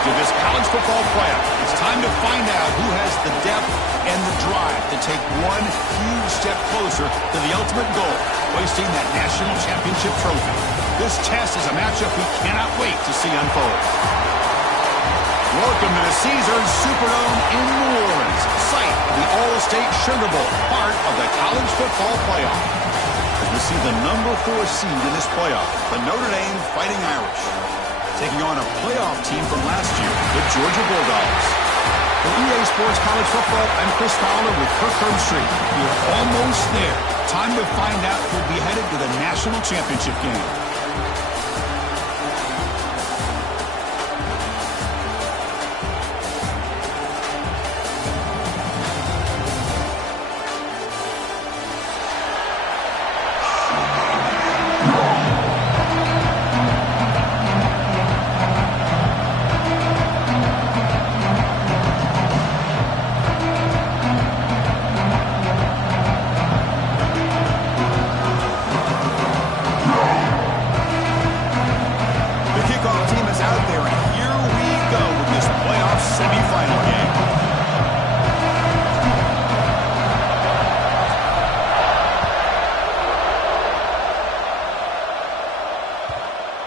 to this college football playoff. It's time to find out who has the depth and the drive to take one huge step closer to the ultimate goal, hoisting that national championship trophy. This test is a matchup we cannot wait to see unfold. Welcome to the Caesars Superdome in New Orleans, site of the All-State Sugar Bowl, part of the college football playoff. As we see the number 4 seed in this playoff, the Notre Dame Fighting Irish, taking on a playoff team from last year, the Georgia Bulldogs. For EA Sports College Football, I'm Chris Fowler with Kirk Herbstreit. We're almost there. Time to find out who'll be headed to the national championship game.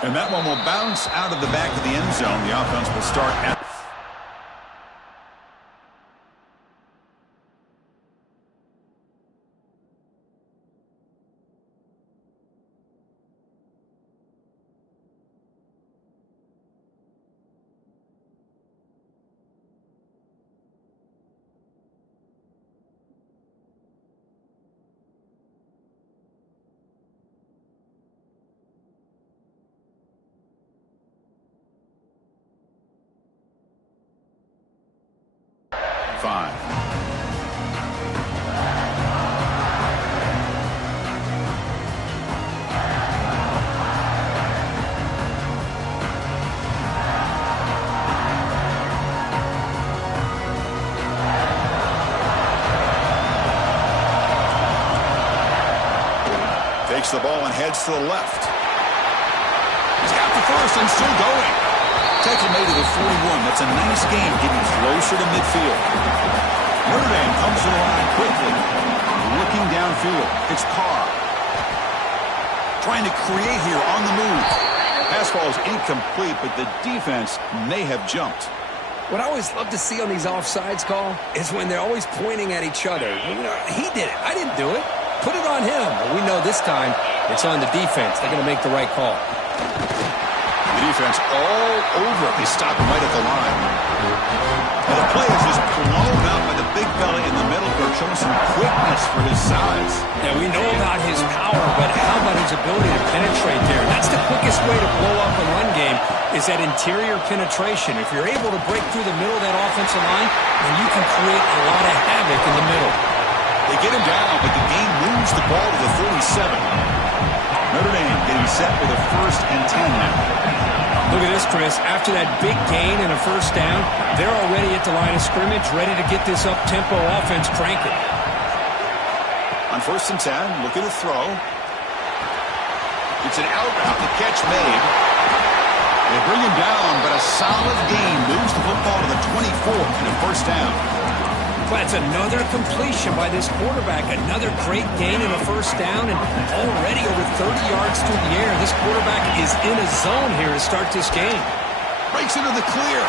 And that one will bounce out of the back of the end zone. The offense will start at five. Takes the ball and heads to the left. He's got the first and still going. Tackle made to the 41. That's a nice game, getting closer to midfield. Notre Dame comes to the line quickly. Looking downfield. It's Carr. Trying to create here on the move. Pass ball is incomplete, but the defense may have jumped. What I always love to see on these offsides call is when they're always pointing at each other. You know, he did it. I didn't do it. Put it on him. But we know this time it's on the defense. They're going to make the right call. The defense all over it. They stop him right at the line. And the play is just blown out by the big fella in the middle there, showing some quickness for his size. Yeah, we know about his power, but how about his ability to penetrate there? That's the quickest way to blow up a run game, is that interior penetration. If you're able to break through the middle of that offensive line, then you can create a lot of havoc in the middle. They get him down, but the game moves the ball to the 37. Notre Dame getting set for the 1st and 10 now. Look at this, Chris. After that big gain and a first down, they're already at the line of scrimmage, ready to get this up-tempo offense cranking. On 1st and 10, looking to throw. It's an out route, the catch made. They bring him down, but a solid gain moves the football to the 24 and a 1st down. That's another completion by this quarterback. Another great gain in a 1st down, and already over 30 yards through the air. This quarterback is in a zone here to start this game. Breaks into the clear.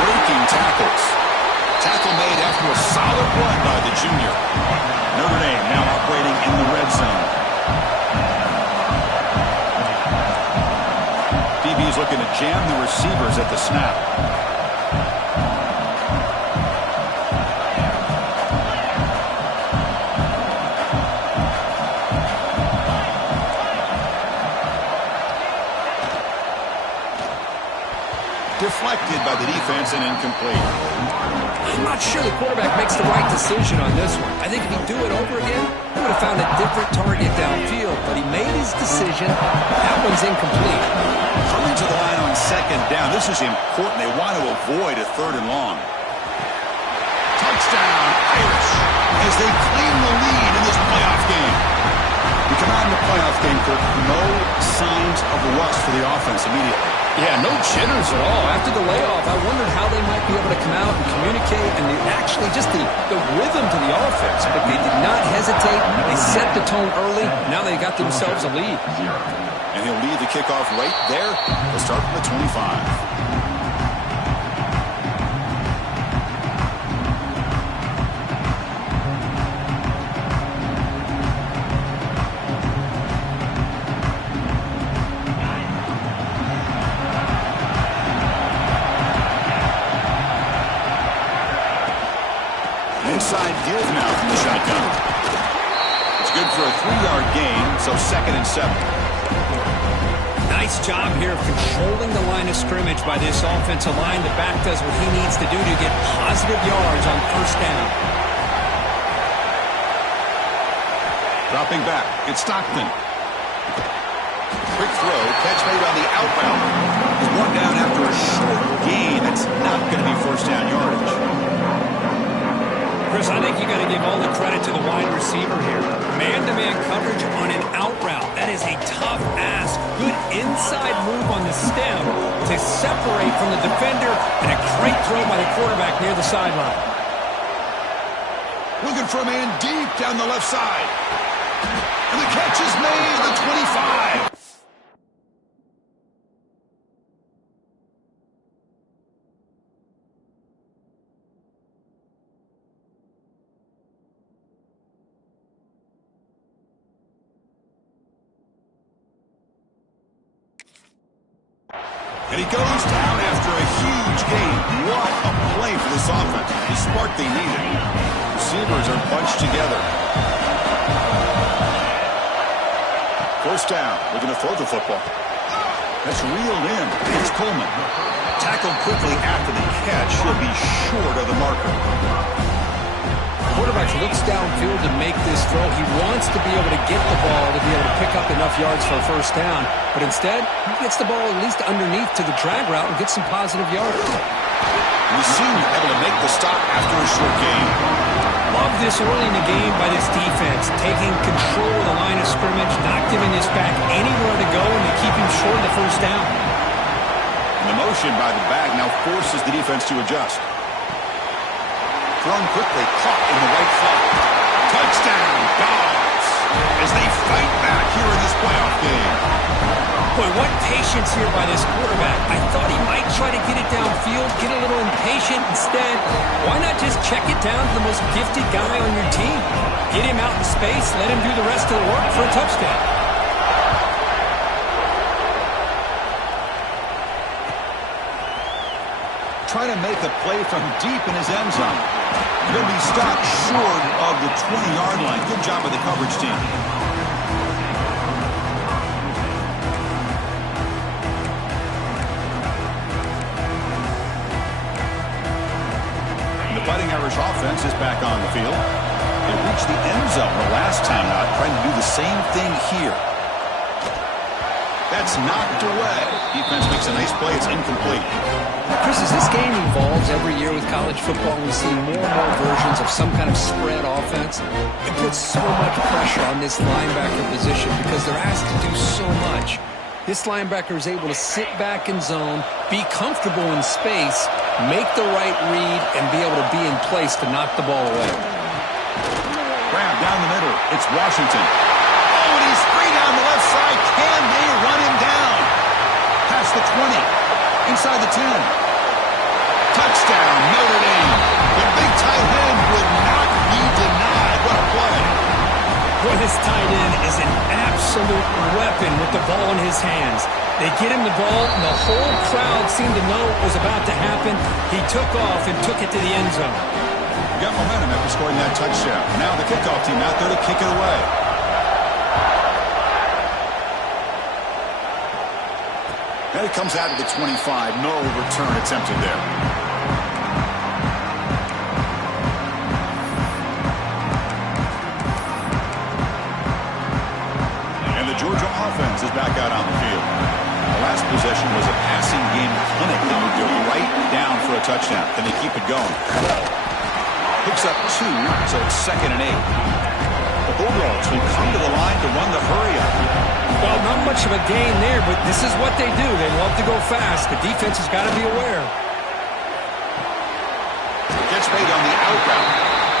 Breaking tackles. Tackle made after a solid run by the junior. Notre Dame now operating in the red zone. DB's looking to jam the receivers at the snap. Deflected by the defense and incomplete. I'm not sure the quarterback makes the right decision on this one. I think if he'd do it over again, he would have found a different target downfield, but he made his decision. That one's incomplete. Coming to the line on 2nd down. This is important. They want to avoid a 3rd and long. Touchdown, Irish, as they claim the lead in this playoff game. We come out in the playoff game, Kirk, no signs of rust for the offense immediately. Yeah, no jitters at all. After the layoff, I wondered how they might be able to come out and communicate and actually just the rhythm to the offense. But they did not hesitate. They set the tone early. Now they got themselves a lead. And he'll lead the kickoff right there. They'll start from the 25. Inside give now from the shotgun. It's good for a 3-yard gain, so 2nd and 7. Nice job here of controlling the line of scrimmage by this offensive line. The back does what he needs to do to get positive yards on 1st down. Dropping back, it's Stockton. Quick throw, catch made on the out route. He's one down after a short gain. That's not going to be 1st down yardage. Chris, I think you got to give all the credit to the wide receiver here. Man-to-man coverage on an out route. That is a tough ask. Good inside move on the stem to separate from the defender, and a great throw by the quarterback near the sideline. Looking for a man deep down the left side. And the catch is made at the 25. And he goes down after a huge gain. What a play for this offense. The spark they needed. Receivers are bunched together. 1st down. Looking to throw the football. That's reeled in. It's Coleman. Tackled quickly after the catch. He'll be short of the marker. Quarterback looks downfield to make this throw. He wants to be able to get the ball to be able to pick up enough yards for a 1st down. But instead, he gets the ball at least underneath to the drag route and gets some positive yards. And the senior able to make the stop after a short gain. Love this early in the game by this defense. Taking control of the line of scrimmage, not giving this back anywhere to go, and to keep him short of the 1st down. And the motion by the back now forces the defense to adjust. Thrown quickly, caught in the right flat. Touchdown, Dogs, as they fight back here in this playoff game. Boy, what patience here by this quarterback. I thought he might try to get it downfield, get a little impatient. Instead, why not just check it down to the most gifted guy on your team? Get him out in space, let him do the rest of the work for a touchdown. Trying to make a play from deep in his end zone. Going to be stopped short of the 20-yard line. Good job by the coverage team. The Fighting Irish offense is back on the field. They reached the end zone the last time out, trying to do the same thing here. That's knocked away. Defense makes a nice play. It's incomplete. Chris, as this game evolves every year with college football, we see more and more versions of some kind of spread offense. It puts so much pressure on this linebacker position because they're asked to do so much. This linebacker is able to sit back in zone, be comfortable in space, make the right read, and be able to be in place to knock the ball away. Grab down the middle. It's Washington. Oh, and he's free down the left side. Can they run him down? Past the 20. Inside the 10. Touchdown, Notre Dame. The big tight end would not be denied. What a play. Boy, this tight end is an absolute weapon with the ball in his hands. They get him the ball, and the whole crowd seemed to know what was about to happen. He took off and took it to the end zone. Got momentum after scoring that touchdown. Now the kickoff team out there to kick it away. And it comes out of the 25. No return attempted there. And the Georgia offense is back out on the field. The last possession was a passing game clinic. They would go right down for a touchdown. Can they keep it going? Picks up 2, so it's 2nd and 8. The Bulldogs will come to the line to run the hurry up. Well, not much of a gain there, but this is what they do. They love to go fast. The defense has got to be aware. Gets made on the out route.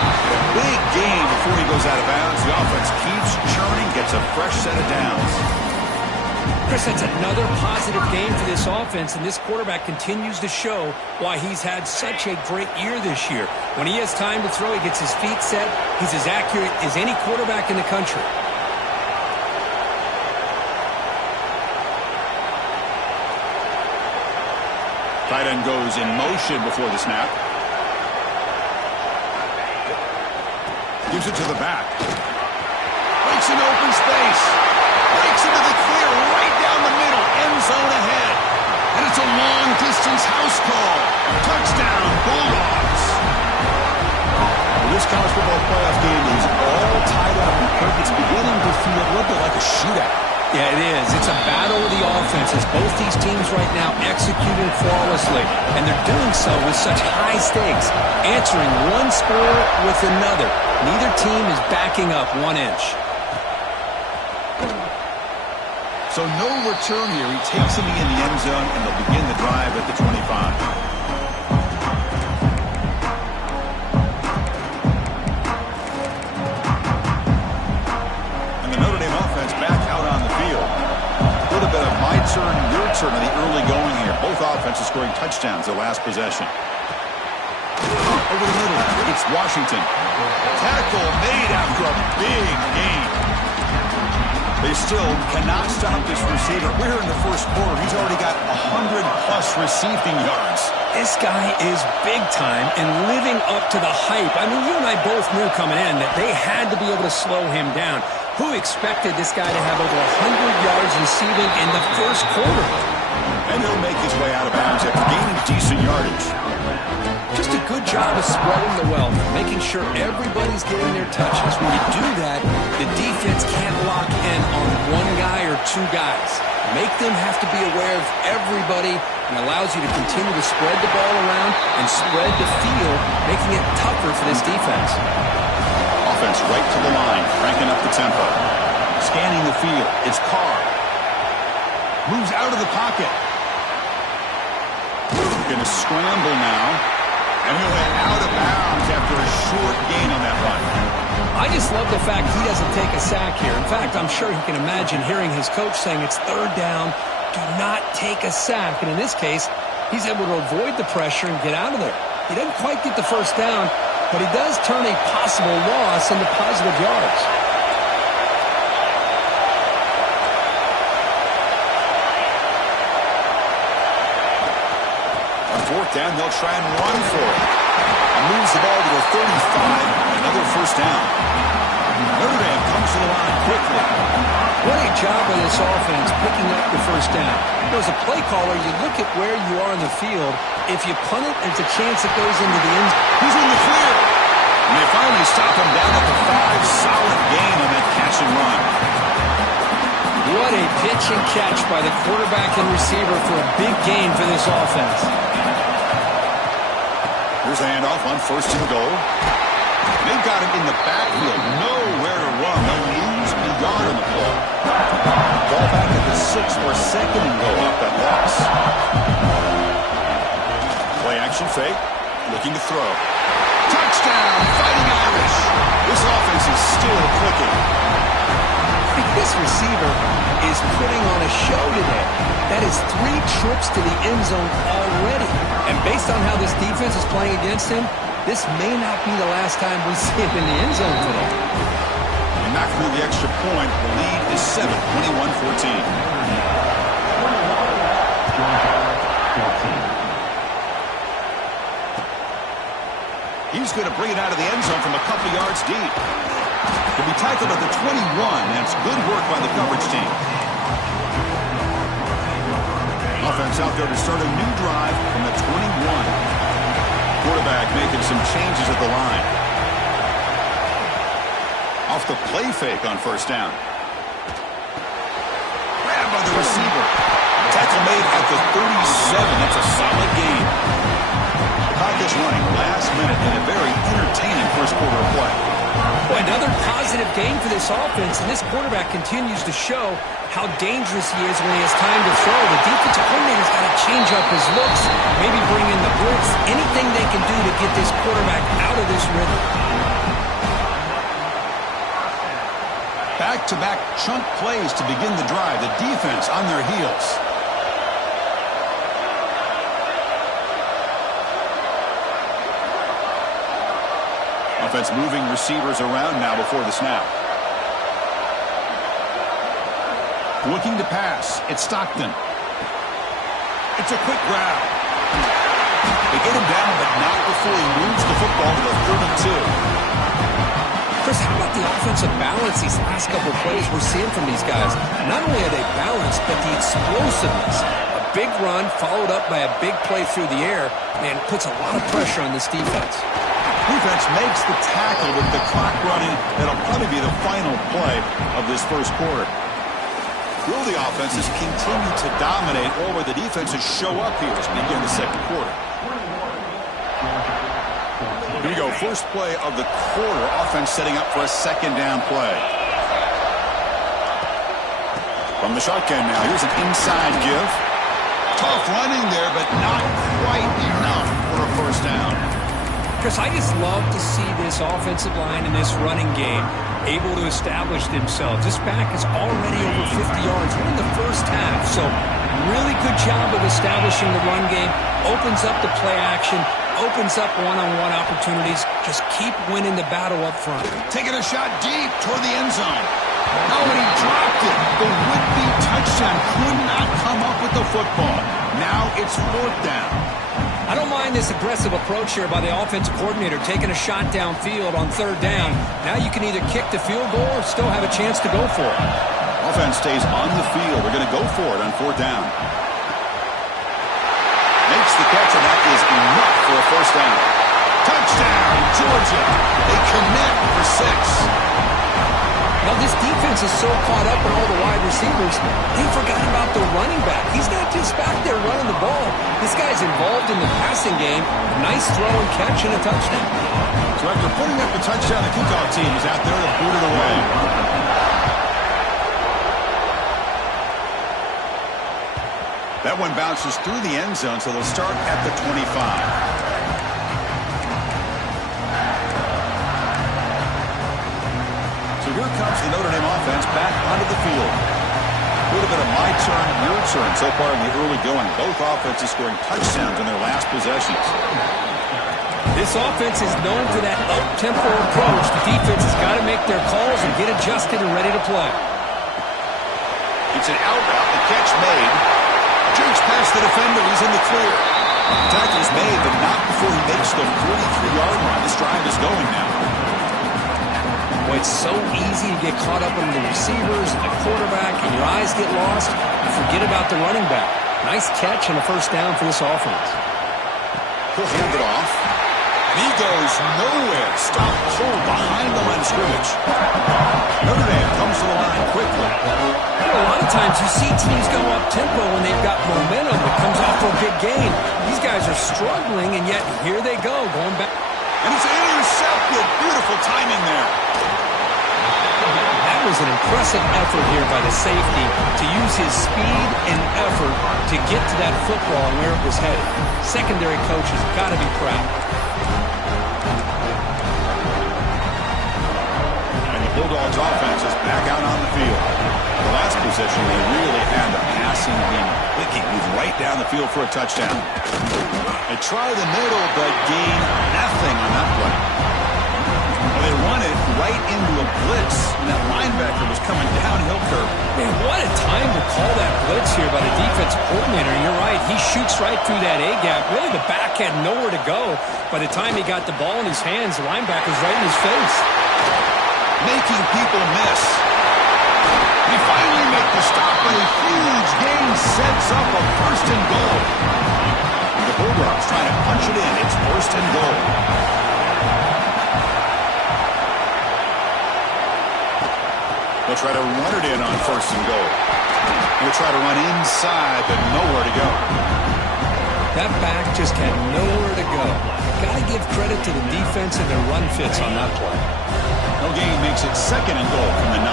A big gain before he goes out of bounds. The offense keeps churning, gets a fresh set of downs. Chris, that's another positive game for this offense, and this quarterback continues to show why he's had such a great year this year. When he has time to throw, he gets his feet set. He's as accurate as any quarterback in the country. Tight end goes in motion before the snap. Gives it to the back. Breaks into open space. Breaks into the clear right down the middle. End zone ahead. And it's a long-distance house call. Touchdown, Bulldogs. Well, this college football playoff game is all tied up. It's beginning to feel a little bit like a shootout. Yeah, it is. It's a battle of the offenses. Both these teams right now executing flawlessly, and they're doing so with such high stakes, answering one score with another. Neither team is backing up 1 inch. So no return here. He takes him in the end zone, and they'll begin the drive at the 25. Your turn in the early going here. Both offenses scoring touchdowns their last possession. Over the middle, it's Washington. Tackle made after a big gain. They still cannot stop this receiver. We're here in the first quarter. He's already got 100-plus receiving yards. This guy is big time and living up to the hype. I mean, you and I both knew coming in that they had to be able to slow him down. Who expected this guy to have over 100 yards receiving in the first quarter? And he'll make his way out of bounds after gaining decent yardage. Just a good job of spreading the wealth, making sure everybody's getting their touches. When you do that, the defense can't lock in on one guy or two guys. Make them have to be aware of everybody and allows you to continue to spread the ball around and spread the field, making it tougher for this defense. Offense right to the line, cranking up the tempo. Scanning the field, it's Carr. Moves out of the pocket. Going to scramble now. And he'll head out of bounds after a short gain on that run. I just love the fact he doesn't take a sack here. In fact, I'm sure he can imagine hearing his coach saying it's third down, do not take a sack. And in this case, he's able to avoid the pressure and get out of there. He doesn't quite get the first down, but he does turn a possible loss into positive yards. On fourth down, they'll try and run for it. And moves the ball to the 35, another first down. Notre Dame comes to the line quickly. What a job by this offense picking up the first down. As a play caller, you look at where you are in the field. If you punt it, there's a chance it goes into the end. He's in the clear. And they finally stop him down at the 5. Solid gain on that catch and run. What a pitch and catch by the quarterback and receiver for a big gain for this offense. Here's a handoff on first and goal. They've got him in the backfield. Nowhere to run. They'll lose a yard on the play. Ball back at the 6 for a second and go up that loss. Play action fake. Looking to throw. Touchdown, Fighting Irish. This offense is still clicking. This receiver is putting on a show today. That is 3 trips to the end zone already. And based on how this defense is playing against him, this may not be the last time we see him in the end zone today. And not through the extra point. The lead is 7, 21-14. He's going to bring it out of the end zone from a couple yards deep. He'll be tackled at the 21, and it's good work by the coverage team. Offense out there to start a new drive from the 21. Quarterback making some changes at the line. Off the play fake on first down. Grabbed by the receiver. Tackle made at the 37. That's a solid gain. Caught this running last minute in a very entertaining first quarter of play. Boy, another positive game for this offense, and this quarterback continues to show how dangerous he is when he has time to throw. The defensive coordinator's got to change up his looks, maybe bring in the blitz, anything they can do to get this quarterback out of this rhythm. Back-to-back chunk plays to begin the drive. The defense on their heels. Offense moving receivers around now before the snap. Looking to pass. It's Stockton. It's a quick grab. They get him down, but not before he moves the football to the 32. Chris, how about the offensive balance these last couple of plays we're seeing from these guys? Not only are they balanced, but the explosiveness. A big run followed up by a big play through the air, and puts a lot of pressure on this defense. Defense makes the tackle with the clock running. That'll probably be the final play of this first quarter. Will the offenses continue to dominate, or will the defenses show up here as we begin the second quarter? Here we go. First play of the quarter. Offense setting up for a second down play. From the shotgun now. Here's an inside give. Tough running there, but not quite enough for a first down. Chris, I just love to see this offensive line in this running game able to establish themselves. This back is already over 50 yards. We're in the first half, so really good job of establishing the run game. Opens up the play action, opens up one-on-one opportunities. Just keep winning the battle up front. Taking a shot deep toward the end zone. Oh, and he dropped it. The would-be touchdown could not come up with the football. Now it's fourth down. I don't mind this aggressive approach here by the offensive coordinator, taking a shot downfield on third down. Now you can either kick the field goal or still have a chance to go for it. Offense stays on the field. They're going to go for it on fourth down. Makes the catch, and that is enough for a first down. Touchdown, Georgia. They connect for 6. Now, this defense is so caught up in all the wide receivers, they forgot about the running back. He's not just back there running the ball. This guy's involved in the passing game. Nice throw and catch and a touchdown. So after putting up the touchdown, the kickoff team is out there to boot it away. That one bounces through the end zone, so they'll start at the 25. Here comes the Notre Dame offense back onto the field. A little bit of my turn, your turn so far in the early going. Both offenses scoring touchdowns in their last possessions. This offense is known for that up-tempo approach. The defense has got to make their calls and get adjusted and ready to play. It's an out route. The catch made. Jerks past the defender. He's in the clear. Tackle's made, but not before he makes the 43-yard line. This drive is going now. Boy, it's so easy to get caught up in the receivers and the quarterback, and your eyes get lost. You forget about the running back. Nice catch and a first down for this offense. He'll hand it off. And he goes nowhere. Stop cold behind the line of scrimmage. Notre Dame comes to the line quickly. A lot of times you see teams go up-tempo when they've got momentum. It comes off for a big gain. These guys are struggling, and yet here they go, going back. And it's intercepted. Beautiful timing there. That was an impressive effort here by the safety to use his speed and effort to get to that football and where it was headed. Secondary coach has got to be proud. And the Bulldogs offense is back out on the field. The last possession, they really had the passing game clicking. Move right down the field for a touchdown. They try the middle, but gain nothing on that play. Well, they run it right into a blitz, and that linebacker was coming downhill curve. Man, what a time to call that blitz here by the defensive coordinator. You're right. He shoots right through that A-gap. Really, the back had nowhere to go. By the time he got the ball in his hands, the linebacker's right in his face. Making people miss. They finally make the stop, but a huge gain sets up a first and goal. The Bulldogs trying to punch it in. It's first and goal. They'll try to run it in on first and goal. They'll try to run inside, but nowhere to go. That back just had nowhere to go. Got to give credit to the defense and their run fits on that play. No gain makes it 2nd and goal from the 9.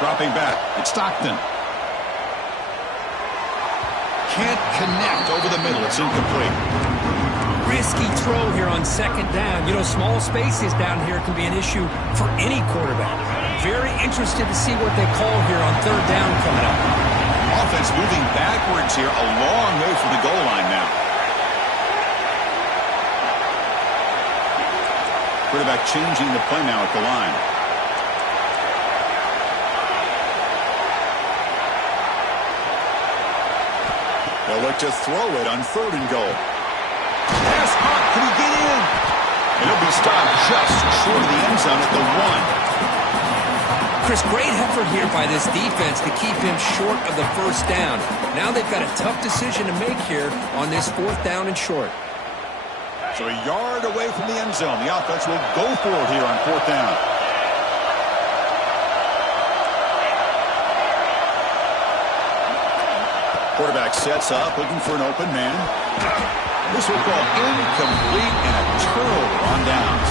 Dropping back, it's Stockton. Can't connect over the middle. It's incomplete. Risky throw here on 2nd down. You know, small spaces down here can be an issue for any quarterback. Very interested to see what they call here on 3rd down coming up. Offense moving backwards here, a long way from the goal line now. Quarterback changing the play now at the line. They'll look to throw it on 3rd and goal. Pass hot. Can he get in? And he'll be stopped just short of the end zone at the 1. Chris, great effort here by this defense to keep him short of the 1st down. Now they've got a tough decision to make here on this 4th down and short. So a yard away from the end zone. The offense will go for it here on 4th down. Quarterback sets up, looking for an open man. This will go incomplete and a turnover on downs.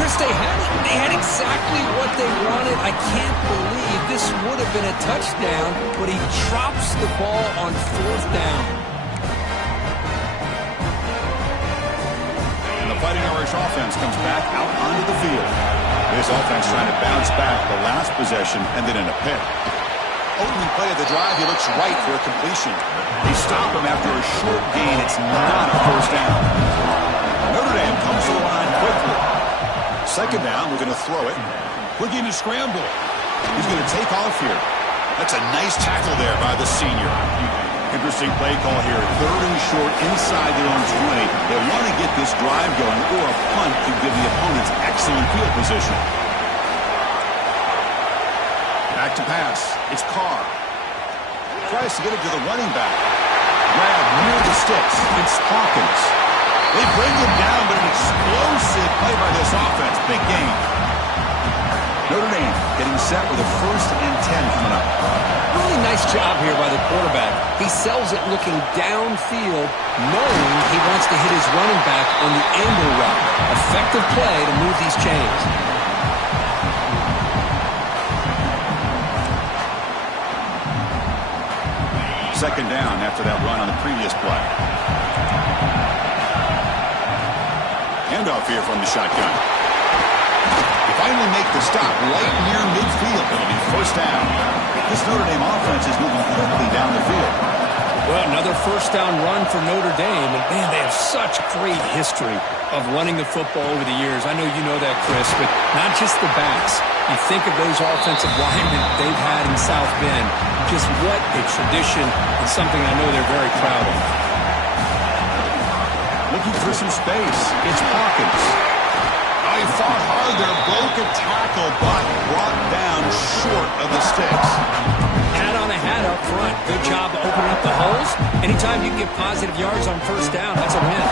Chris, they had exactly what they wanted. I can't believe this would have been a touchdown, but he drops the ball on 4th down. And the Fighting Irish offense comes back out onto the field. This offense trying to bounce back the last possession, ended in a pick. Only play of the drive, he looks right for a completion. They stop him after a short gain. It's not a 1st down. Notre Dame comes to the line quickly. 2nd down, we're going to throw it. We're going to scramble. He's going to take off here. That's a nice tackle there by the senior. Interesting play call here. 3rd and short inside their own 20. They want to get this drive going, or a punt could give the opponents excellent field position. Back to pass. It's Carr. Tries to get it to the running back. Grab near the sticks. It's Hawkins. They bring him down, but an explosive play by this offense. Big game. Notre Dame getting set with a 1st and 10 coming up. Really nice job here by the quarterback. He sells it looking downfield, knowing he wants to hit his running back on the angle route. Effective play to move these chains. 2nd down after that run on the previous play. Handoff here from the shotgun. They finally make the stop right near midfield. It'll be 1st down. This Notre Dame offense is moving quickly down the field. Well, another 1st down run for Notre Dame. And, man, they have such great history of running the football over the years. I know you know that, Chris, but not just the backs. You think of those offensive linemen they've had in South Bend. Just what a tradition and something I know they're very proud of. Looking for some space. It's Hawkins. Oh, he fought hard there. Broke a tackle, but brought down short of the sticks. Hat on a hat up front. Good job opening up the holes. Anytime you can get positive yards on 1st down, that's a win.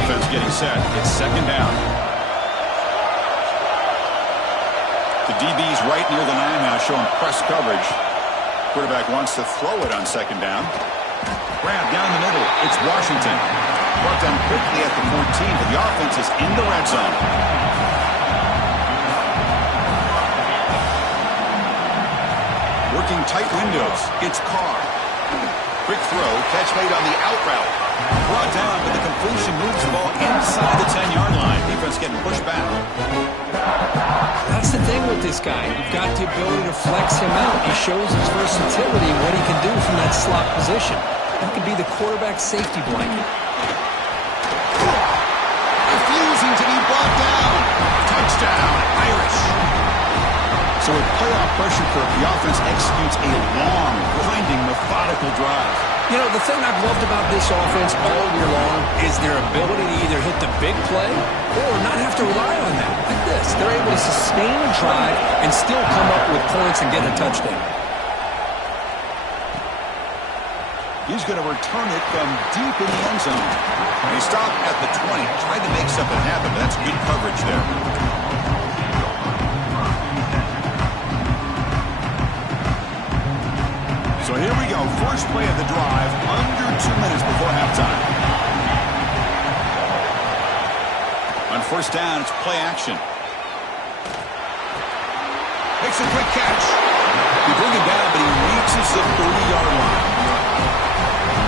Offense getting set. It's 2nd down. The DB's right near the 9 now, showing press coverage. Quarterback wants to throw it on 2nd down. Grab down the middle. It's Washington. Brought down quickly at the 14, but the offense is in the red zone. Working tight windows. It's Carr. Quick throw. Catch made on the out route. Brought down, but the completion moves the ball inside the 10-yard line. Defense getting pushed back. That's the thing with this guy. You've got the ability to flex him out. He shows his versatility and what he can do from that slot position. That could be the quarterback's safety blanket. Refusing to be brought down. Touchdown, Irish. So with playoff pressure for the offense executes a long, grinding, methodical drive. You know, the thing I've loved about this offense all year long is their ability to either hit the big play or not have to rely on that. Like this. They're able to sustain a drive and still come up with points and get a touchdown. He's going to return it from deep in the end zone. And he stopped at the 20. Tried to make something happen, but that's good coverage there. play of the drive, under 2 minutes before halftime. On first down, it's play action. Makes a quick catch. They bring him down, but he reaches the 30-yard line.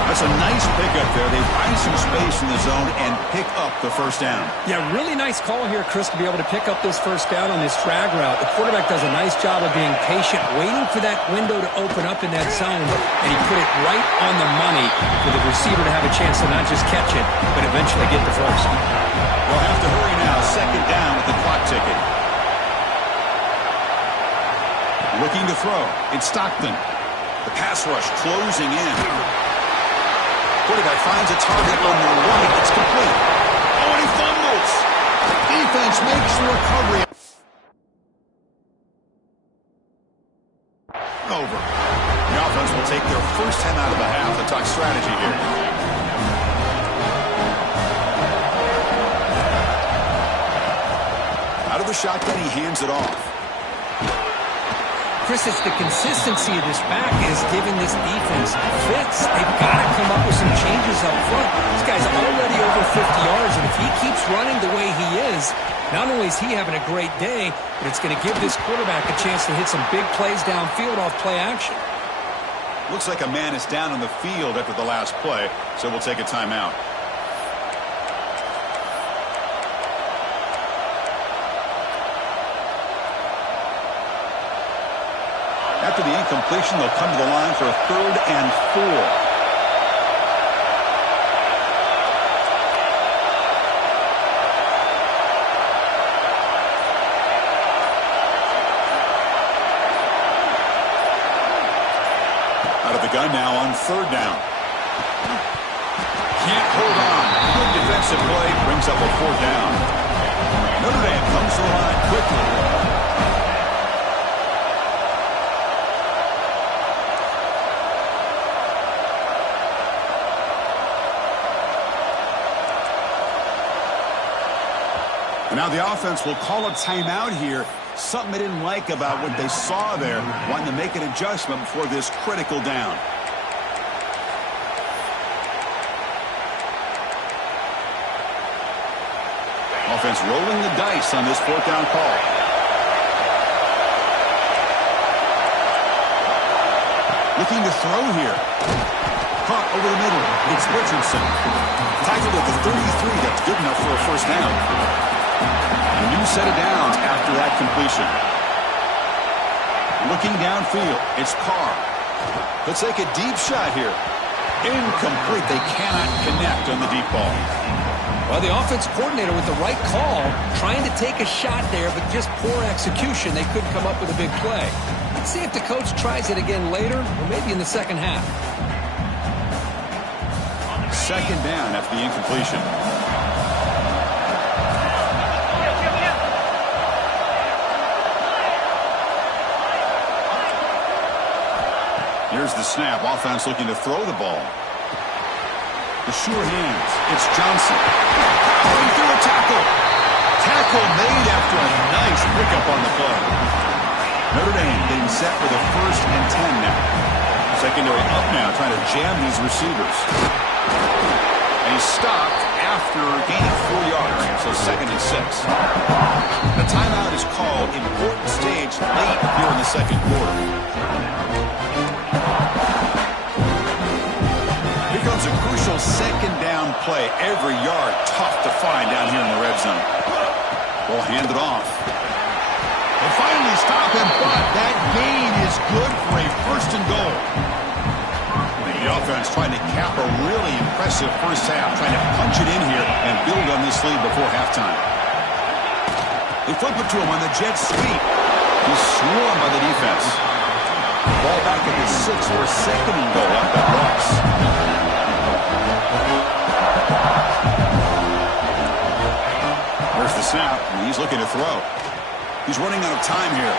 That's a nice pickup there. They find some space in the zone and pick up the first down. Yeah, really nice call here, Chris, to be able to pick up this first down on this drag route. The quarterback does a nice job of being patient, waiting for that window to open up in that zone, and he put it right on the money for the receiver to have a chance to not just catch it, but eventually get the first. They'll have to hurry now. Second down with the clock ticking. Looking to throw. It's Stockton. The pass rush closing in. Quarterback finds a target on the right. It's complete. Oh, and he fumbles. Defense makes the recovery. Over. The offense will take their first time out of the half to talk strategy here. Out of the shotgun, he hands it off. Chris, it's the consistency of this back is giving this defense fits. They've got to come up with some changes up front. This guy's already over 50 yards, and if he keeps running the way he is, not only is he having a great day, but it's going to give this quarterback a chance to hit some big plays downfield off play action. Looks like a man is down on the field after the last play, so we'll take a timeout. After the incompletion, they'll come to the line for a 3rd and 4. Out of the gun now on 3rd down. Can't hold on. Good defensive play brings up a 4th down. Notre Dame comes to the line quickly. Now the offense will call a timeout here. Something they didn't like about what they saw there. Wanting to make an adjustment before this critical down. Offense rolling the dice on this 4th down call. Looking to throw here. Caught over the middle. It's Richardson. Tackled at the 33. That's good enough for a first down. A new set of downs after that completion. Looking downfield, it's Carr. Let's take a deep shot here. Incomplete. They cannot connect on the deep ball. Well, the offense coordinator with the right call, trying to take a shot there, but just poor execution. They couldn't come up with a big play. Let's see if the coach tries it again later, or maybe in the second half. Second down after the incompletion. Here's the snap. Offense looking to throw the ball. The sure hands. It's Johnson. Going through a tackle. Tackle made after a nice pickup on the play. Notre Dame getting set with a 1st and 10 now. Secondary up now, trying to jam these receivers. And he's stopped after gaining 4 yards, so 2nd and 6. The timeout is called. Important stage late here in the 2nd quarter. Here comes a crucial 2nd down play. Every yard tough to find down here in the red zone. Ball handed off. They finally stop him, but that gain is good for a 1st and goal. The offense trying to cap a really impressive first half, trying to punch it in here and build on this lead before halftime. They flip it to him on the jet sweep. He's swarmed by the defense. Ball back at the 6 for 2nd and goal up at Ross. There's the snap, and he's looking to throw. He's running out of time here.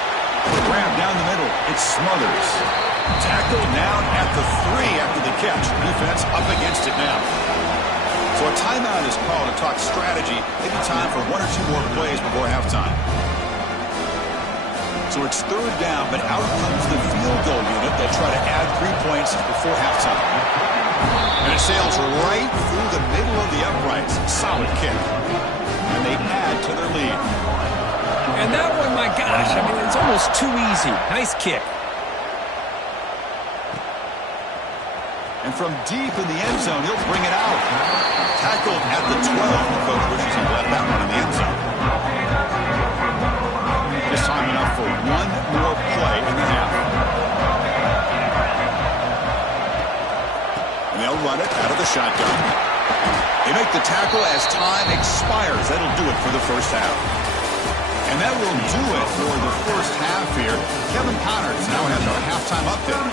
Grab down the middle. It's Smothers. Tackled down at the 3 after the catch. Defense up against it now. So a timeout is called to talk strategy. Maybe time for 1 or 2 more plays before halftime. So it's third down, but out comes the field goal unit that try to add 3 points before halftime. And it sails right through the middle of the uprights. Solid kick. And they add to their lead. And that one, my gosh, I mean, it's almost too easy. Nice kick. And from deep in the end zone, he'll bring it out. Tackled at the 12. The coach wishes he left that one in the end zone. Just time enough for one more play in the half. And they'll run it out of the shotgun. They make the tackle as time expires. That'll do it for the first half. And that will do it for the first half here. Kevin Connors now has our halftime update.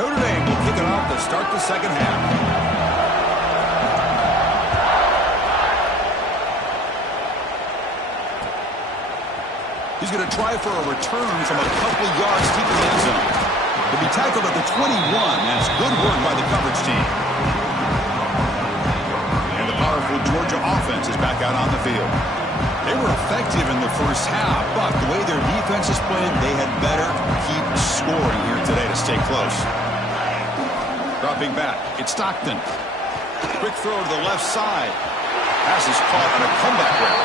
Notre Dame will kick it off to start the second half. He's going to try for a return from a couple yards deep in the end zone. He'll be tackled at the 21. That's good work by the coverage team. And the powerful Georgia offense is back out on the field. They were effective in the first half, but the way their defense is playing, they had better keep scoring here today to stay close. Dropping back, it's Stockton. Quick throw to the left side. Pass is caught on a comeback route.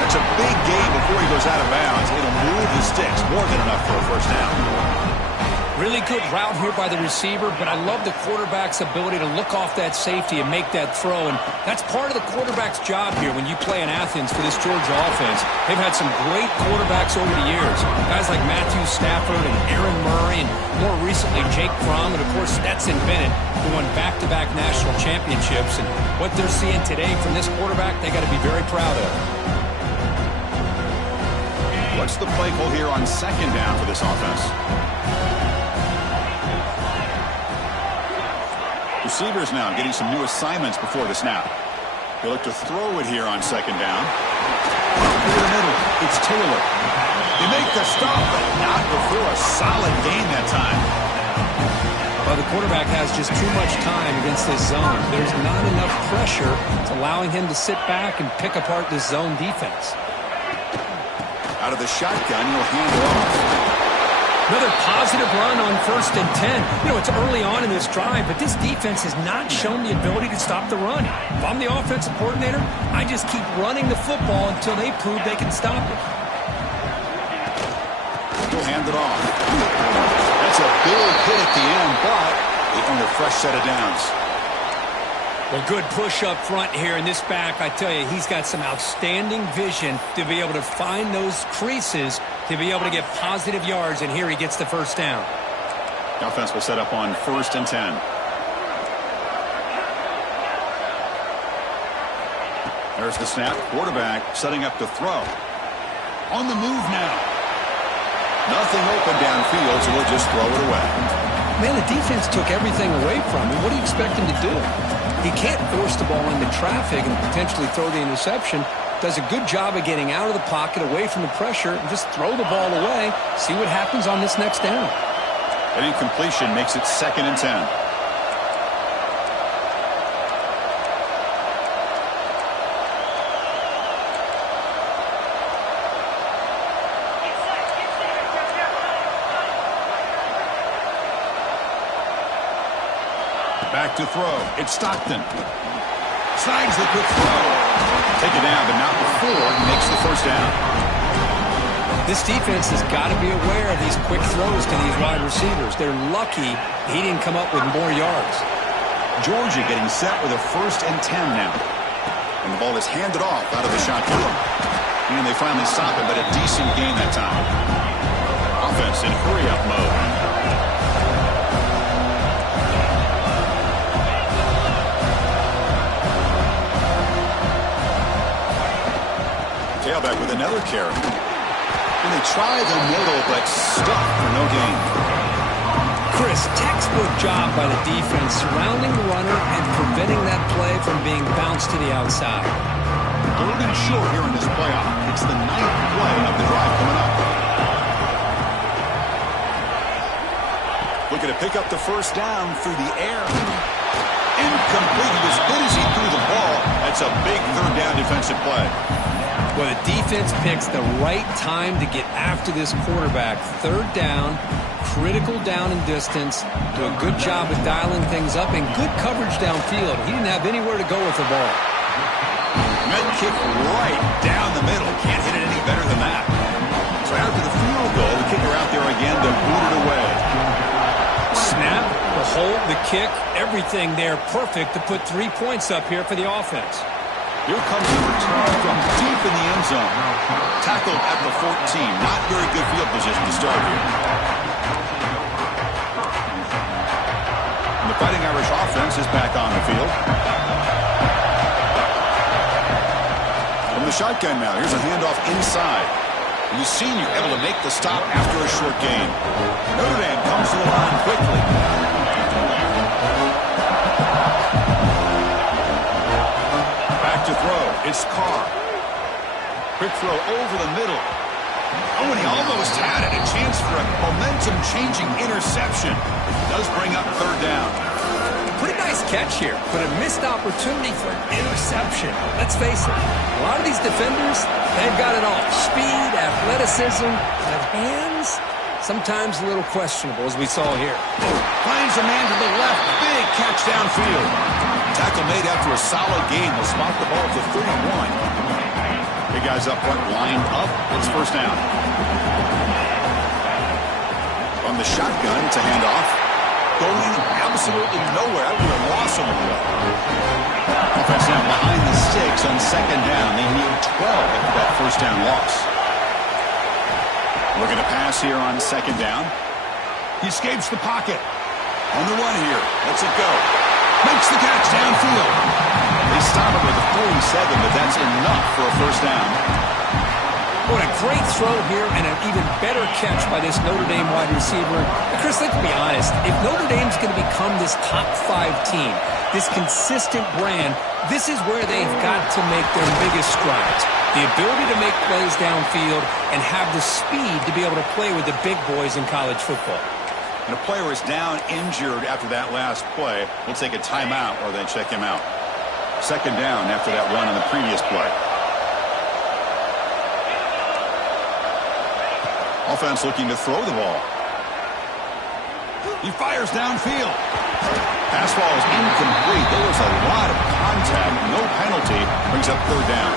That's a big gain before he goes out of bounds. It'll move the sticks, more than enough for a first down. Really good route here by the receiver, but I love the quarterback's ability to look off that safety and make that throw. And that's part of the quarterback's job here when you play in Athens for this Georgia offense. They've had some great quarterbacks over the years. Guys like Matthew Stafford and Aaron Murray, and more recently Jake Fromm, and of course Stetson Bennett, who won back-to-back national championships. And what they're seeing today from this quarterback, they got to be very proud of. What's the play call here on second down for this offense? Receivers now getting some new assignments before the snap. They look to throw it here on second down. Through the middle, it's Taylor. They make the stop, but not before a solid gain that time. Well, the quarterback has just too much time against this zone. There's not enough pressure. It's allowing him to sit back and pick apart this zone defense. Out of the shotgun, he'll hand it off. Another positive run on 1st and 10. You know, it's early on in this drive, but this defense has not shown the ability to stop the run. If I'm the offensive coordinator, I just keep running the football until they prove they can stop it. He'll hand it off. That's a big hit at the end, but they earn a fresh set of downs. Well, good push up front here, and this back, I tell you, he's got some outstanding vision to be able to find those creases, to be able to get positive yards, and here he gets the first down. The offense will set up on 1st and 10. There's the snap. Quarterback setting up to throw. On the move now. Nothing open downfield, so we'll just throw it away. Man, the defense took everything away from him. What do you expect him to do? He can't force the ball into traffic and potentially throw the interception. Does a good job of getting out of the pocket, away from the pressure, and just throw the ball away. See what happens on this next down. An incompletion makes it 2nd and 10. Back to throw. It's Stockton. Snags the quick throw. Take it down, but not before he makes the first down. This defense has got to be aware of these quick throws to these wide receivers. They're lucky he didn't come up with more yards. Georgia getting set with a 1st and 10 now. And the ball is handed off out of the shotgun. And they finally stop it, but a decent gain that time. Offense in hurry-up mode. Tailback with another carry. And they try the middle, but stuck for no gain. Chris, textbook job by the defense surrounding the runner and preventing that play from being bounced to the outside. 3rd and short here in this playoff. It's the 9th play of the drive coming up. Looking to pick up the first down through the air. Incomplete. He was good as he threw the ball. That That's a big third down defensive play. Well, the defense picks the right time to get after this quarterback. Third down, critical down and distance. Do a good job of dialing things up and good coverage downfield. He didn't have anywhere to go with the ball. Med kick right down the middle. Can't hit it any better than that. So after the field goal, the kicker out there again to boot it away. Snap, the hold, the kick, everything there perfect to put 3 points up here for the offense. Here comes the return from deep in the end zone. Tackled at the 14. Not very good field position to start here. And the Fighting Irish offense is back on the field. From the shotgun now, here's a handoff inside. The senior able to make the stop after a short gain. Notre Dame comes to the line quickly. To throw. It's Carr. Quick throw over the middle. Oh, and he almost had it. A chance for a momentum-changing interception. Does bring up third down. Pretty nice catch here, but a missed opportunity for an interception. Let's face it, a lot of these defenders, they've got it all. Speed, athleticism, but hands, sometimes a little questionable, as we saw here. Finds a man to the left. Big catch downfield. Tackle made after a solid game. Will spot the ball to 31. Big guys up front lined up. It's first down. From the shotgun, it's a handoff. Going absolutely nowhere. That would be a loss on the play. Offense now behind the 6 on second down. They need 12 after that first down loss. Looking to pass here on second down. He escapes the pocket. On the run here. Lets it go. Makes the catch downfield. They stop it with a 47, but that's enough for a first down. What a great throw here and an even better catch by this Notre Dame wide receiver. But Chris, let's be honest. If Notre Dame's going to become this top 5 team, this consistent brand, this is where they've got to make their biggest strides. The ability to make plays downfield and have the speed to be able to play with the big boys in college football. And a player is down injured after that last play. We'll take a timeout or they check him out. Second down after that run on the previous play. Offense looking to throw the ball. He fires downfield. Pass ball is incomplete. There was a lot of contact. No penalty. Brings up third down.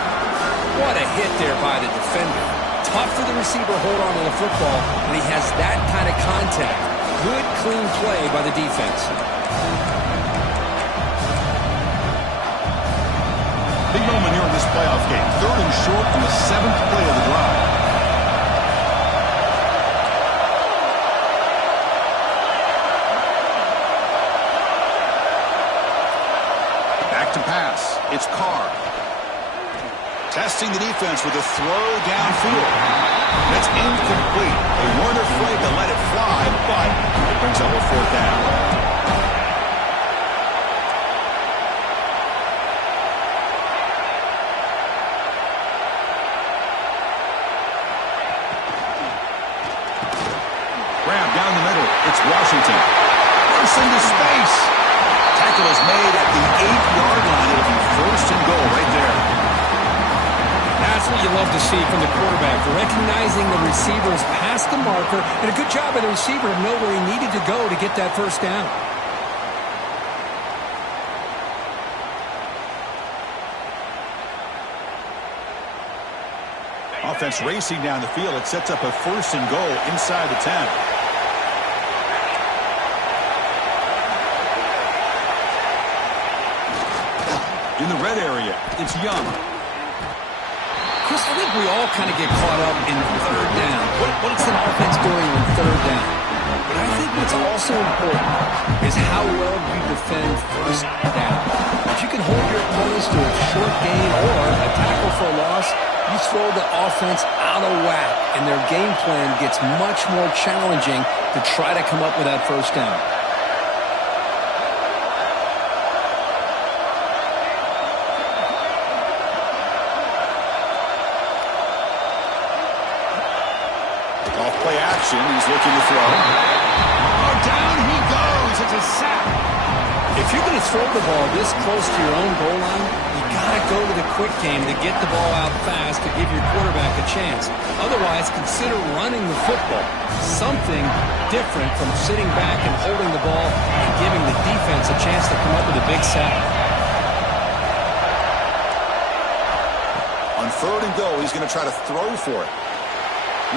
What a hit there by the defender. Tough for the receiver to hold on to the football when he has that kind of contact. Good, clean play by the defense. Big moment here in this playoff game. Third and short on the 7th play of the drive. Back to pass. It's Carr. Testing the defense with a throw downfield. That's incomplete. They weren't afraid to let it fly, but it brings up a fourth down. Grab down the middle. It's Washington. Bursts into space. Tackle is made at the 8-yard line. It'll be first and goal right there. That's what you love to see from the quarterback, recognizing the receivers past the marker, and a good job by the receiver to know where he needed to go to get that first down. Offense racing down the field. It sets up a first and goal inside the 10. In the red area, it's Young. Chris, I think we all kind of get caught up in third down. What's an offense doing on third down? But I think what's also important is how well you defend first down. If you can hold your opponents to a short gain or a tackle for a loss, you throw the offense out of whack, and their game plan gets much more challenging to try to come up with that first down. Play action. He's looking to throw. Oh, down he goes. It's a sack. If you're going to throw the ball this close to your own goal line, you got got to go to the quick game to get the ball out fast to give your quarterback a chance. Otherwise, consider running the football. Something different from sitting back and holding the ball and giving the defense a chance to come up with a big sack. On 3rd and go, he's going to try to throw for it.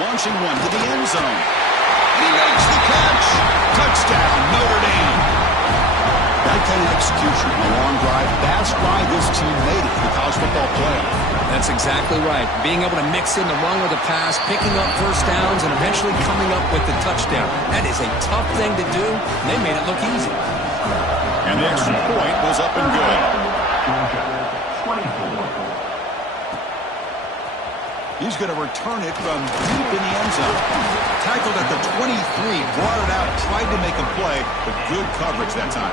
Launching one to the end zone. He makes the catch. Touchdown, Notre Dame. That kind of execution on a long drive, that's why this team made it to the college football playoff. That's exactly right. Being able to mix in the run with the pass, picking up first downs, and eventually coming up with the touchdown. That is a tough thing to do, and they made it look easy. And the extra point was up and good. He's going to return it from deep in the end zone. Tackled at the 23, brought it out, tried to make a play, but good coverage that time.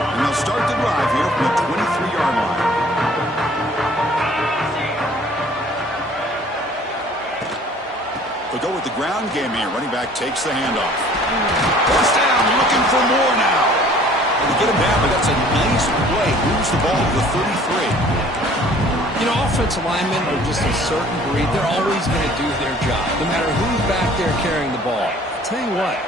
And they'll start the drive here from the 23-yard line. They'll go with the ground game here. Running back takes the handoff. First down, looking for more now. To get him down, but that's a nice play. Moves the ball to the 33. You know, offensive linemen are just a certain breed. They're always going to do their job, no matter who's back there carrying the ball. I'll tell you what,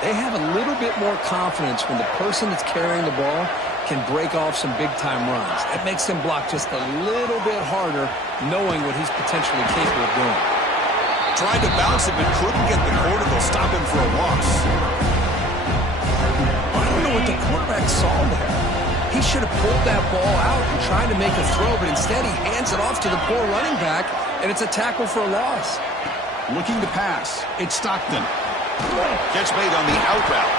they have a little bit more confidence when the person that's carrying the ball can break off some big-time runs. That makes them block just a little bit harder, knowing what he's potentially capable of doing. Tried to bounce it, but couldn't get the corner. They'll stop him for a loss. What the quarterback saw there. He should have pulled that ball out and tried to make a throw, but instead he hands it off to the poor running back, and it's a tackle for a loss. Looking to pass. It's Stockton. Catch made on the out route.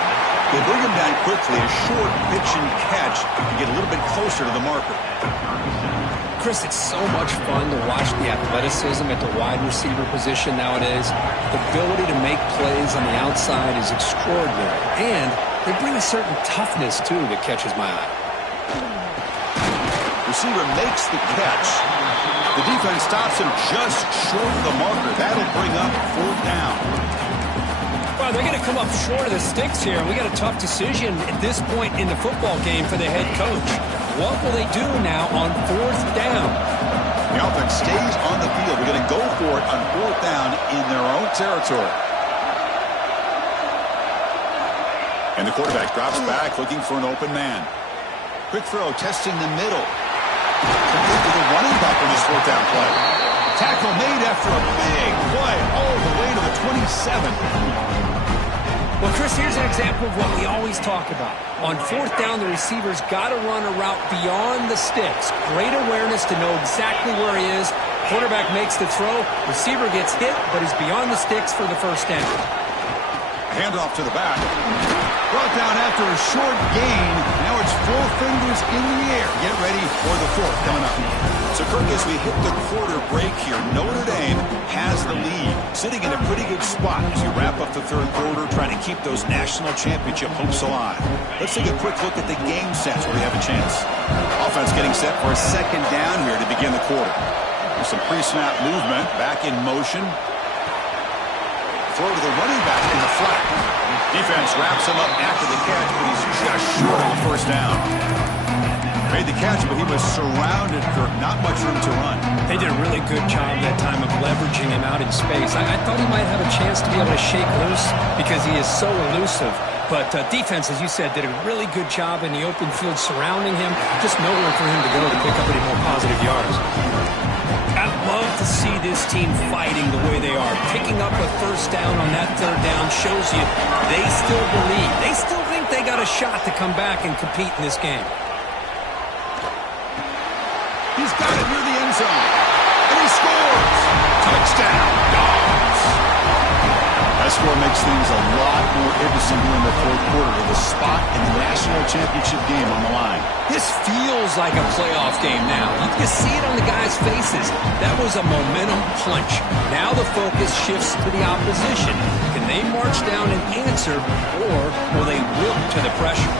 They bring him down quickly. A short pitch and catch to get a little bit closer to the marker. Chris, it's so much fun to watch the athleticism at the wide receiver position nowadays. The ability to make plays on the outside is extraordinary, and they bring a certain toughness, too, that catches my eye. Receiver makes the catch. The defense stops him just short of the marker. That'll bring up 4th down. Well, they're going to come up short of the sticks here. We got a tough decision at this point in the football game for the head coach. What will they do now on 4th down? The offense stays on the field. They're going to go for it on 4th down in their own territory. And the quarterback drops back, looking for an open man. Quick throw, testing the middle. Complete to the running back on this 4th down play. Tackle made after a big play all the way to the 27. Well, Chris, here's an example of what we always talk about. On 4th down, the receiver's got to run a route beyond the sticks. Great awareness to know exactly where he is. Quarterback makes the throw. Receiver gets hit, but is beyond the sticks for the first down. Handoff to the back. Brought down after a short gain. Now it's 4 fingers in the air. Get ready for the 4th coming up. So, Kirk, as we hit the quarter break here, Notre Dame has the lead. Sitting in a pretty good spot as you wrap up the 3rd quarter, trying to keep those national championship hopes alive. Let's take a quick look at the game sets where we have a chance. Offense getting set for a 2nd down here to begin the quarter. With some pre-snap movement, back in motion. Throw to the running back in the flat. Defense wraps him up after the catch, but he's just short of the 1st down. Made the catch, but he was surrounded, Kirk. Not much room to run. They did a really good job that time of leveraging him out in space. I thought he might have a chance to be able to shake loose because he is so elusive. But defense, as you said, did a really good job in the open field surrounding him. Just nowhere for him to go to pick up any more positive yards. I love to see this team fighting the way they are. Picking up a 1st down on that 3rd down shows you they still believe. They still think they got a shot to come back and compete in this game. He's got it near the end zone. And he scores. Touchdown, Dogs. That score makes things a lot more interesting here in the 4th quarter with a spot in the national championship game on the line. This feels like a playoff game now. You can see it on the guys' faces. That was a momentum punch. Now the focus shifts to the opposition. Can they march down and answer, or will they wilt to the pressure?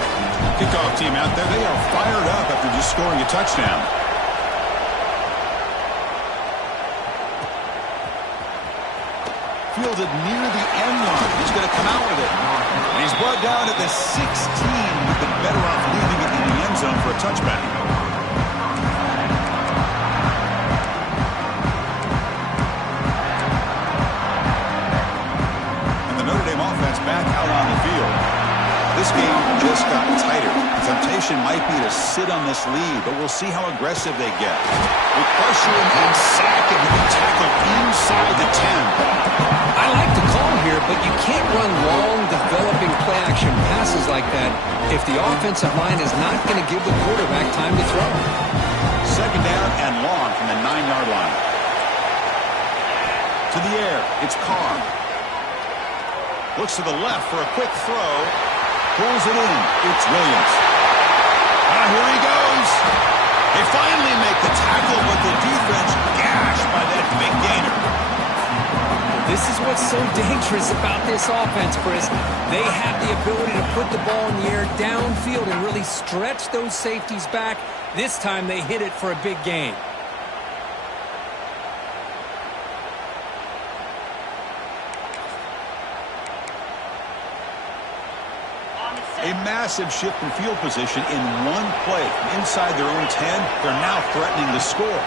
Kickoff team out there, they are fired up after just scoring a touchdown. Fielded near the end line. He's going to come out with it. And he's brought down at the 16 with the better off leaving it in the end zone for a touchback. And the Notre Dame offense back out on the field. This game just got tighter. The temptation might be to sit on this lead, but we'll see how aggressive they get. With pressure and sack and the tackle inside the 10. I like the call here, but you can't run long, developing play-action passes like that if the offensive line is not going to give the quarterback time to throw. Second down and long from the 9-yard line. To the air, it's Carr. Looks to the left for a quick throw. Pulls it in. It's Williams. Here he goes. They finally make the tackle, but the defense gashed by that big gainer. This is what's so dangerous about this offense, Chris. They have the ability to put the ball in the air downfield and really stretch those safeties back. This time they hit it for a big gain. A massive shift in field position in one play. From inside their own 10, they're now threatening to score.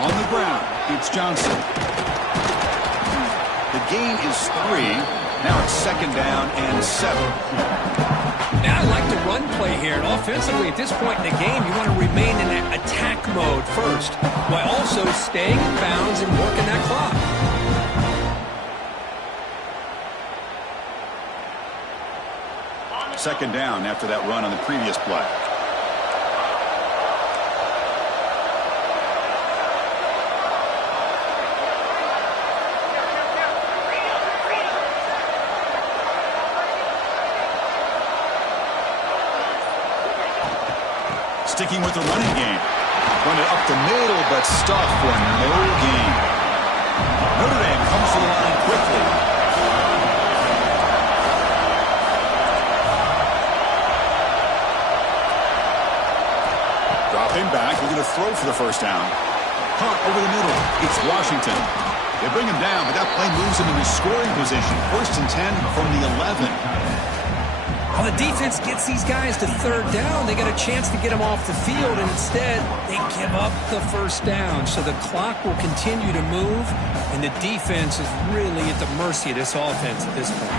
On the ground, it's Johnson. The gain is 3. Now it's second down and 7. Now I like the run play here. And offensively, at this point in the game, you want to remain in that attack mode first, while also staying in bounds and working that clock. Second down after that run on the previous play. Sticking with the running game. Run it up the middle, but stuffed for no gain. Notre Dame comes to the line quickly. Dropping back, we're going to throw for the first down. Hunt over the middle. It's Washington. They bring him down, but that play moves him into scoring position. First and 10 from the 11. Well, the defense gets these guys to third down. They got a chance to get them off the field, and instead they give up the first down. So the clock will continue to move, and the defense is really at the mercy of this offense at this point.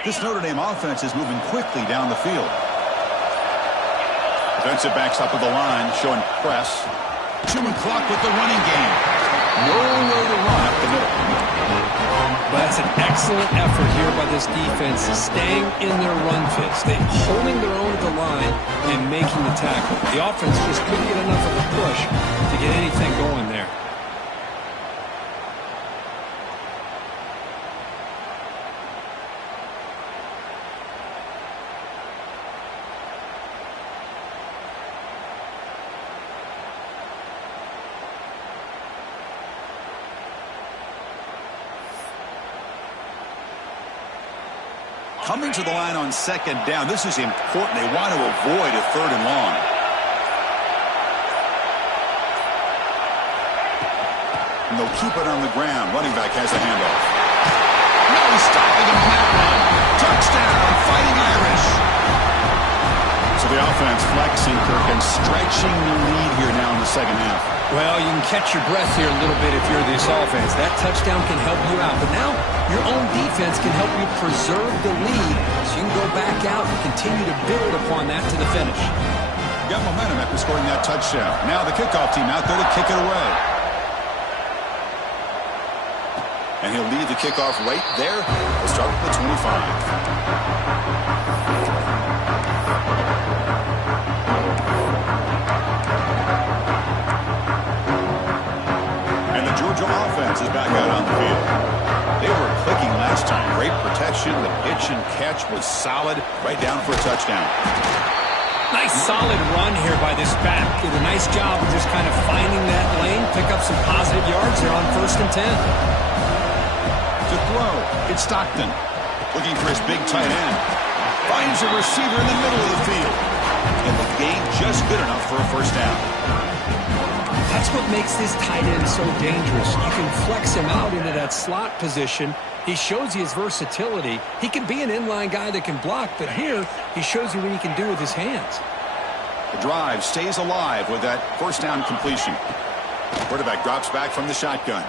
This Notre Dame offense is moving quickly down the field. Defensive backs up at the line, showing press. Chewing clock with the running game. Nowhere to run up the middle. But that's an excellent effort here by this defense, staying in their run fits. They're holding their own at the line and making the tackle. The offense just couldn't get enough of a push to get anything going there. Coming to the line on second down. This is important. They want to avoid a third and long. And they'll keep it on the ground. Running back has the handoff. No stopping him on that run. Touchdown, Fighting Irish. So the offense flexing, Kirk, and stretching the lead here now in the second half. Well, you can catch your breath here a little bit if you're this offense. That touchdown can help you out. But now your own defense can help you preserve the lead so you can go back out and continue to build upon that to the finish. Got momentum after scoring that touchdown. Now the kickoff team out there to kick it away. And he'll lead the kickoff right there. We'll start with the 25. Georgia offense is back out on the field. They were clicking last time. Great protection. The pitch and catch was solid. Right down for a touchdown. Nice solid run here by this back. Did a nice job of just kind of finding that lane, pick up some positive yards there on 1st and 10. To throw, it's Stockton. Looking for his big tight end. Finds a receiver in the middle of the field. And the gain just good enough for a first down. That's what makes this tight end so dangerous. You can flex him out into that slot position. He shows you his versatility. He can be an inline guy that can block, but here he shows you what he can do with his hands. The drive stays alive with that first down completion. Quarterback drops back from the shotgun.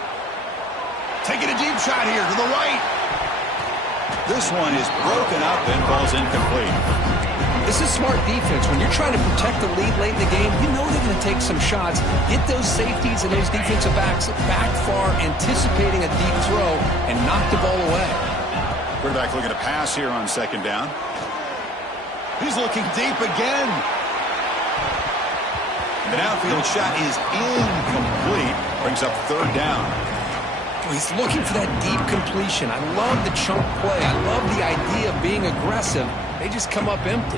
Taking a deep shot here to the right. This one is broken up and falls incomplete. This is smart defense. When you're trying to protect the lead late in the game, you know they're going to take some shots, get those safeties and those defensive backs back far, anticipating a deep throw, and knock the ball away. Quarterback looking to pass here on second down. He's looking deep again. The downfield shot is incomplete. Brings up third down. He's looking for that deep completion. I love the chunk play. I love the idea of being aggressive. They just come up empty.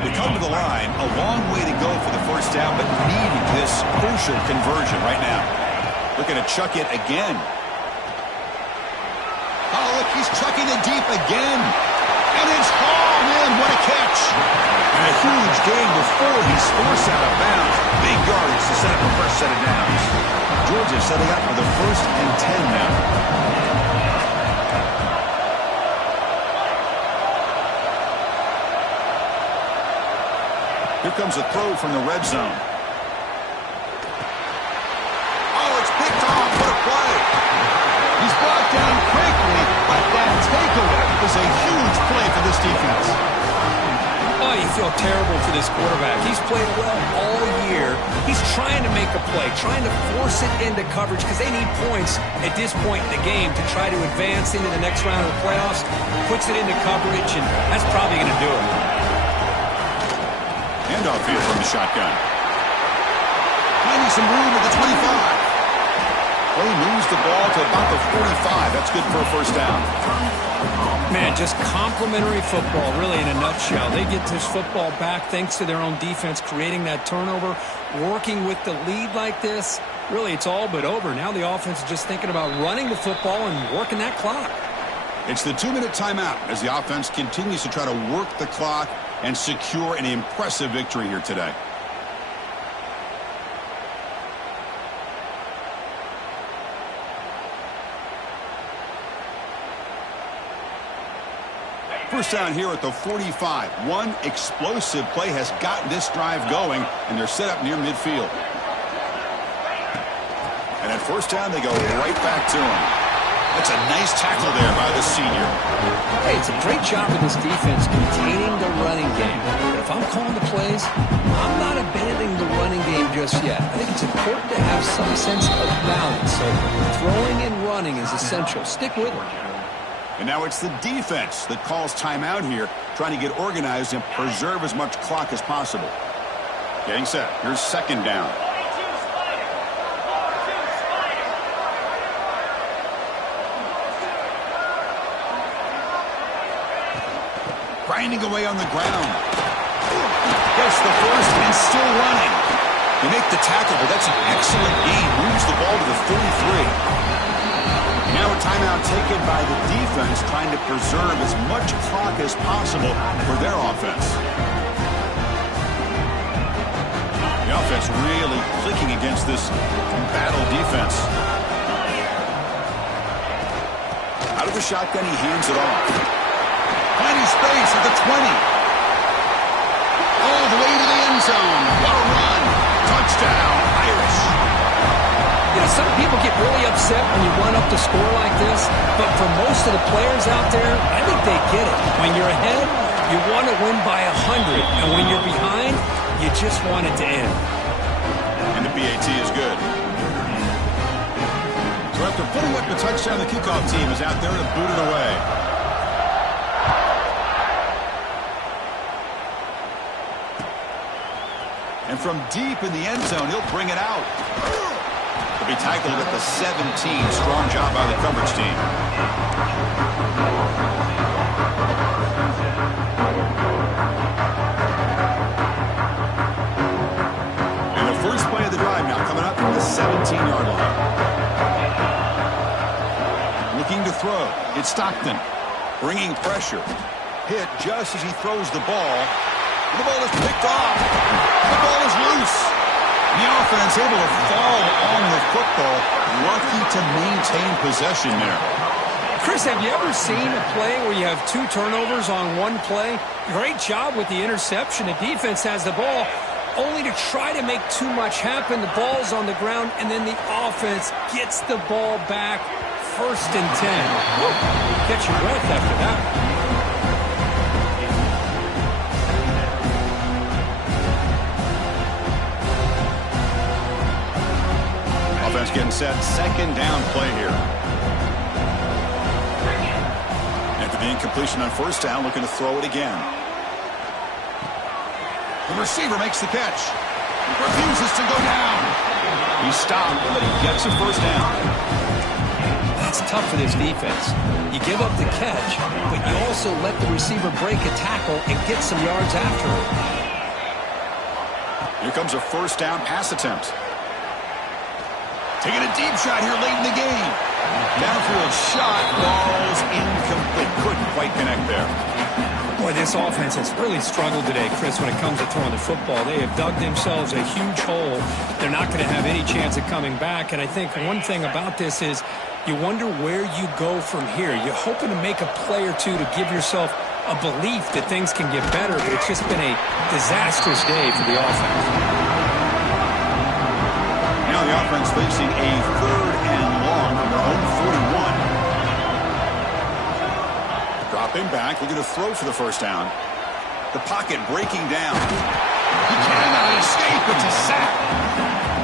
They come to the line, a long way to go for the first down, but needing this crucial conversion right now. Looking to chuck it again. Oh, look, he's chucking it deep again. And it's hauled in. What a catch. And a huge gain before he's forced out of bounds. Big yards to set up the first set of downs. Georgia setting up for the 1st and 10 now. Here comes a throw from the red zone. Oh, it's picked off. What a play. He's brought down quickly, but that takeaway is a huge play for this defense. Oh, you feel terrible for this quarterback. He's played well all year. He's trying to make a play, trying to force it into coverage because they need points at this point in the game to try to advance into the next round of the playoffs. Puts it into coverage, and that's probably going to do it. Handoff here from the shotgun. Finding some room at the 25. Well, he moves the ball to about the 45. That's good for a first down. Man, just complimentary football, really, in a nutshell. They get this football back thanks to their own defense, creating that turnover, working with the lead like this. Really, it's all but over. Now the offense is just thinking about running the football and working that clock. It's the 2-minute timeout as the offense continues to try to work the clock and secure an impressive victory here today. First down here at the 45. One explosive play has gotten this drive going, and they're set up near midfield. And at first down, they go right back to him. That's a nice tackle there by the senior. Hey, it's a great job of this defense containing the running game. But if I'm calling the plays, I'm not abandoning the running game just yet. I think it's important to have some sense of balance. So throwing and running is essential. Stick with it. And now it's the defense that calls timeout here, trying to get organized and preserve as much clock as possible. Getting set. Here's second down. Grinding away on the ground. Gets the first and still running. They make the tackle, but that's an excellent gain. Moves the ball to the 33. Now a timeout taken by the defense, trying to preserve as much clock as possible for their offense. The offense really clicking against this battle defense. Out of the shotgun, he hands it off. Finding space at the 20. All the way to the end zone. What a run. Touchdown, Irish. You know, some people get really upset when you run up the score like this, but for most of the players out there, I think they get it. When you're ahead, you want to win by 100, and when you're behind, you just want it to end. And the PAT is good. So after putting up the touchdown, the kickoff team is out there to boot it away. And from deep in the end zone, he'll bring it out. He'll be tackled at the 17. Strong job by the coverage team. And the first play of the drive now coming up from the 17-yard line. Looking to throw. It's Stockton bringing pressure. Hit just as he throws the ball. The ball is picked off. The ball is loose. The offense able to fall on the football. Lucky to maintain possession there. Chris, have you ever seen a play where you have 2 turnovers on one play? Great job with the interception. The defense has the ball, only to try to make too much happen. The ball's on the ground, and then the offense gets the ball back. 1st and 10. Woo. Catch your breath after that. Offense getting set. 2nd down play here. After the incompletion on 1st down, looking to throw it again. The receiver makes the catch. Refuses to go down. He's stopped, but he gets a 1st down. That's tough for this defense. You give up the catch, but you also let the receiver break a tackle and get some yards after it. Here comes a 1st down pass attempt. Taking a deep shot here late in the game. Downfield shot, ball's incomplete. Couldn't quite connect there. Boy, this offense has really struggled today, Chris, when it comes to throwing the football. They have dug themselves a huge hole. They're not going to have any chance of coming back. And I think one thing about this is you wonder where you go from here. You're hoping to make a play or two to give yourself a belief that things can get better, but it's just been a disastrous day for the offense. Now the offense facing a 3rd and long from their own 41. Dropping back, looking to throw for the 1st down. The pocket breaking down. He cannot escape. It's a sack.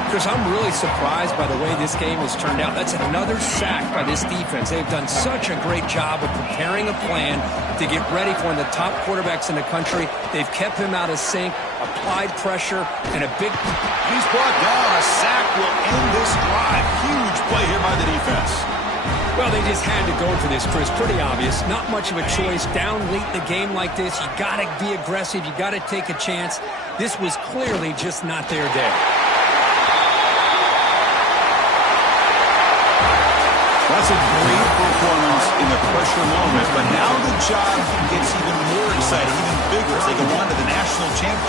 Chris, I'm really surprised by the way this game has turned out. That's another sack by this defense. They've done such a great job of preparing a plan to get ready for one of the top quarterbacks in the country. They've kept him out of sync, applied pressure, and a big... He's brought down. A sack will end this drive. Huge play here by the defense. Well, they just had to go for this, Chris. Pretty obvious. Not much of a choice. Down late in the game like this, you got to be aggressive. You got to take a chance. This was clearly just not their day. That's a great performance in the pressure moment, but now the job gets even more exciting, even bigger as they go on to the national championship.